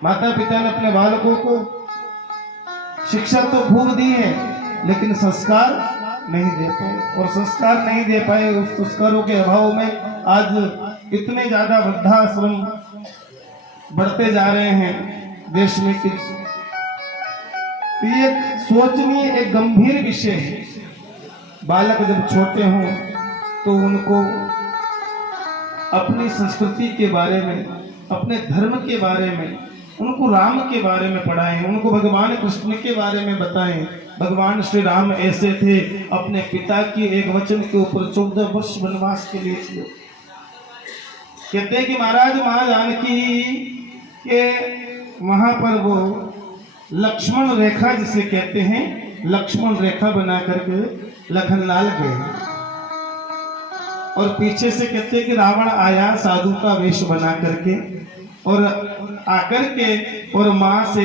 माता पिता ने अपने बालकों को शिक्षा तो खूब दी है, लेकिन संस्कार नहीं दे पाए, और संस्कार नहीं दे पाए। उस संस्कारों के अभाव में आज इतने ज्यादा वृद्धाश्रम बढ़ते जा रहे हैं देश में कि ये सोचनीय एक गंभीर विषय है। बालक जब छोटे हों तो उनको अपनी संस्कृति के बारे में, अपने धर्म के बारे में, उनको राम के बारे में पढ़ाएं, उनको भगवान कृष्ण के बारे में बताएं। भगवान श्री राम ऐसे थे, अपने पिता की एक वचन के ऊपर 14 वर्ष वनवास के लिए थे। कहते हैं कि महाराज मां जानकी के वहां पर वो लक्ष्मण रेखा जिसे कहते हैं, लक्ष्मण रेखा बना करके लखनलाल गए, और पीछे से कहते हैं कि रावण आया साधु का वेश बना करके, और आकर के और मां से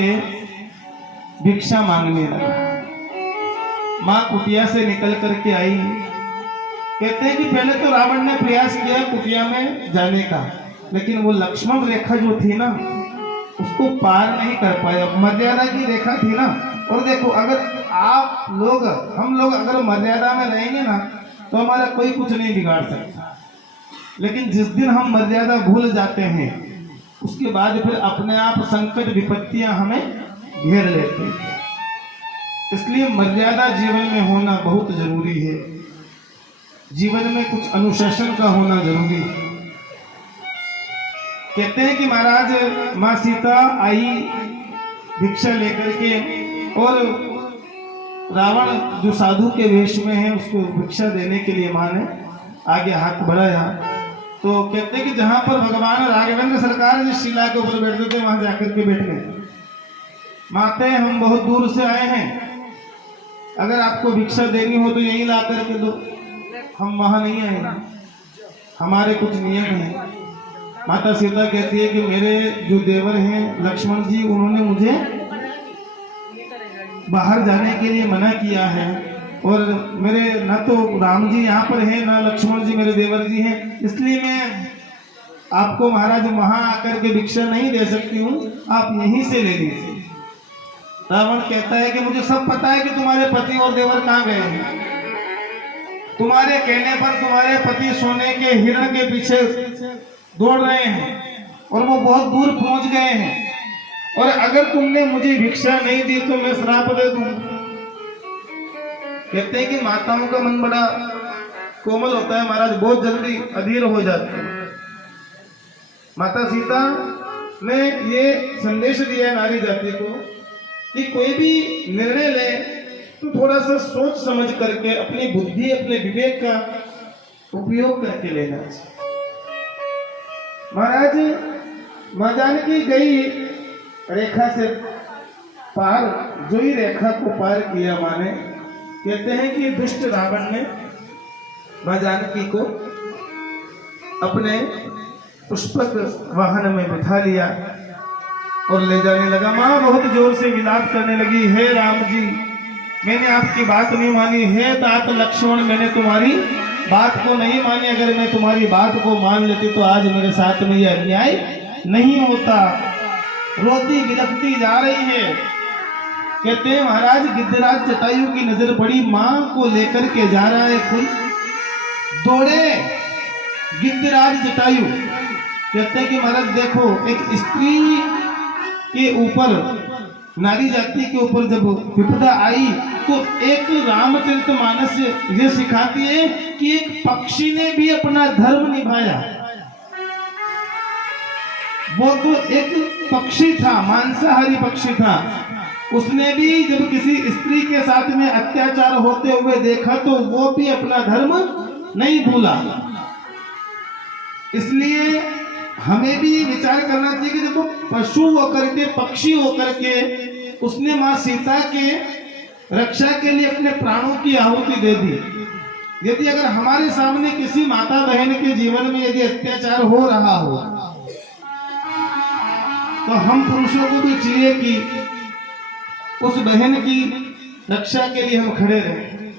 भिक्षा मांगने लगा। मां कुटिया से निकल करके आई। कहते हैं कि पहले तो रावण ने प्रयास किया कुटिया में जाने का, लेकिन वो लक्ष्मण रेखा जो थी ना उसको पार नहीं कर पाया। मर्यादा की रेखा थी ना। और देखो, अगर आप लोग, हम लोग अगर मर्यादा में रहेंगे ना तो हमारा कोई कुछ नहीं बिगाड़ सकता, लेकिन जिस दिन हम मर्यादा भूल जाते हैं उसके बाद फिर अपने आप संकट विपत्तियां हमें घेर लेते हैं। इसलिए मर्यादा जीवन में होना बहुत जरूरी है। जीवन में कुछ अनुशासन का होना जरूरी है। कहते हैं कि महाराज माँ सीता आई भिक्षा लेकर के, और रावण जो साधु के वेश में है उसको भिक्षा देने के लिए माँ ने आगे हाथ बढ़ाया। तो कहते हैं कि जहां पर भगवान राघवेंद्र सरकार जिस शिला के ऊपर बैठते थे वहां जाकर के बैठ गए। माते हम बहुत दूर से आए हैं, अगर आपको भिक्षा देनी हो तो यहीं ला करके दो, हम वहां नहीं आए, हमारे कुछ नियम हैं। माता सीता कहती है कि मेरे जो देवर हैं लक्ष्मण जी, उन्होंने मुझे बाहर जाने के लिए मना किया है, और मेरे न तो राम जी यहाँ पर हैं ना लक्ष्मण जी मेरे देवर जी हैं, इसलिए मैं आपको महाराज वहां आकर के भिक्षा नहीं दे सकती हूँ, आप यहीं से ले लीजिए। रावण कहता है कि मुझे सब पता है कि तुम्हारे पति और देवर कहाँ गए हैं, तुम्हारे कहने पर तुम्हारे पति सोने के हिरण के पीछे दौड़ रहे हैं और वो बहुत दूर पहुंच गए हैं, और अगर तुमने मुझे भिक्षा नहीं दी तो मैं श्राप दे दूंगा। कहते हैं कि माताओं का मन बड़ा कोमल होता है महाराज, बहुत जल्दी अधीर हो जाते हैं। माता सीता ने ये संदेश दिया नारी जाति को कि कोई भी निर्णय ले तो थोड़ा सा सोच समझ करके अपनी बुद्धि, अपने विवेक का उपयोग करके लेना चाहिए। महाराज मां जानकी गई रेखा से पार, जो ही रेखा को पार किया मां ने, कहते हैं कि दुष्ट रावण ने मां जानकी को अपने पुष्पक वाहन में बिठा लिया और ले जाने लगा। मां बहुत जोर से विलाप करने लगी, हे राम जी मैंने आपकी बात नहीं मानी, हे तात लक्ष्मण मैंने तुम्हारी बात को नहीं मानी, अगर मैं तुम्हारी बात को मान लेती तो आज मेरे साथ में यह अन्याय नहीं होता। रोती बिलखती जा रही है। कहते हैं महाराज गिद्धराज जटायु की नजर पड़ी, मां को लेकर के जा रहा है कोई, दौड़े गिद्धराज जटायु। कहते हैं कि महाराज देखो, एक स्त्री के ऊपर, नारी जाति के ऊपर जब विपदा आई तो एक रामचरितमानस ये सिखाती है कि एक पक्षी ने भी अपना धर्म निभाया। वो तो एक पक्षी था, मांसाहारी पक्षी था, उसने भी जब किसी स्त्री के साथ में अत्याचार होते हुए देखा तो वो भी अपना धर्म नहीं भूला। इसलिए हमें भी विचार करना चाहिए कि जब पशु होकर के, पक्षी होकर के उसने मां सीता के रक्षा के लिए अपने प्राणों की आहुति दे दी, यदि अगर हमारे सामने किसी माता बहन के जीवन में यदि अत्याचार हो रहा हो तो हम पुरुषों को भी चाहिए कि उस बहन की रक्षा के लिए हम खड़े रहें।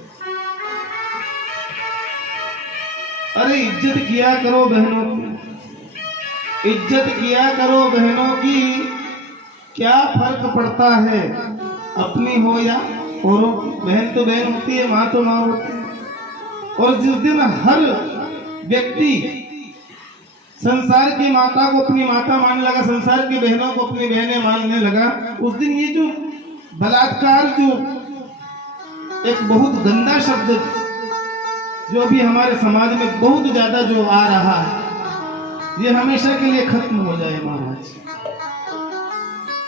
अरे इज्जत किया करो बहनों की, इज्जत किया करो बहनों की, क्या फर्क पड़ता है अपनी हो या औरों की। बहन तो बहन होती है, माँ तो माँ होती है। और जिस दिन हर व्यक्ति संसार की माता को अपनी माता मानने लगा, संसार की बहनों को अपनी बहनें मानने लगा, उस दिन ये जो बलात्कार, जो एक बहुत गंदा शब्द जो अभी हमारे समाज में बहुत ज्यादा जो आ रहा है, ये हमेशा के लिए खत्म हो जाए महाराज।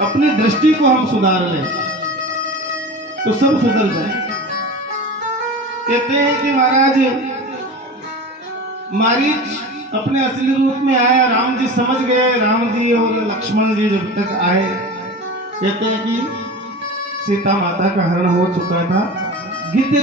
अपनी दृष्टि को हम सुधार लें तो सब सुधर जाए। कहते हैं कि महाराज मारीच अपने असली रूप में आया, राम जी समझ गए, राम जी और लक्ष्मण जी जब तक आए, कहते हैं कि सीता माता का हरण हो चुका था। गिद्ध